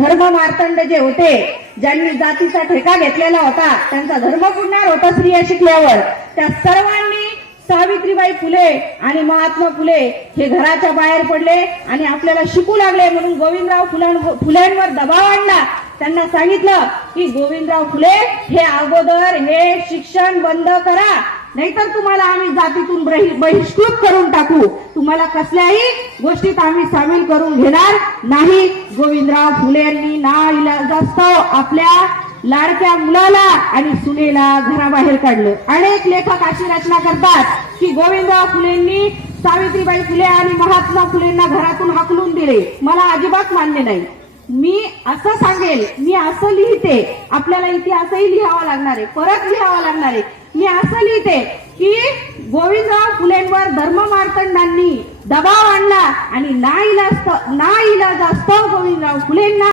धर्म मार्तंड जे होते, ज्यांनी जातीचा ठेका घेतलेला होता, त्यांचा धर्म बुडणार होता स्त्रिया शिकल्यावर, त्या सर्वांनी सावित्रीबाई फुले आणि महात्मा फुले हे घराच्या बाहेर पडले आणि आपल्याला शिकू लागले. म्हणून गोविंदराव फुल्यांवर दबाव आणला. त्यांना सांगितलं की गोविंदराव फुले हे अगोदर हे शिक्षण बंद करा, नाहीतर तुम्हाला आम्ही जातीतून बहिष्कृत करून टाकू, तुम्हाला कसल्याही गोष्टीत आम्ही सामील करून घेणार नाही. गोविंदराव फुलेंनी नाइलाजास्तव आपल्या लाडक्या मुलाला आणि सुनेला घराबाहेर काढलं. अनेक लेखक अशी रचना करतात की गोविंदराव फुलेंनी सावित्रीबाई फुले आणि महात्मा फुलेंना घरातून हाकलून दिले. मला अजिबात मान्य नाही. मी असं सांगेल, मी असं लिहिते, आपल्याला इतिहासही लिहावा लागणार आहे, परत लिहावा लागणार आहे. मी असं लिहिते की गोविंदराव फुलेंवर धर्ममार्तंडांनी दबाव आणला आणि नाइलाजास्तव गोविंदराव फुलेंना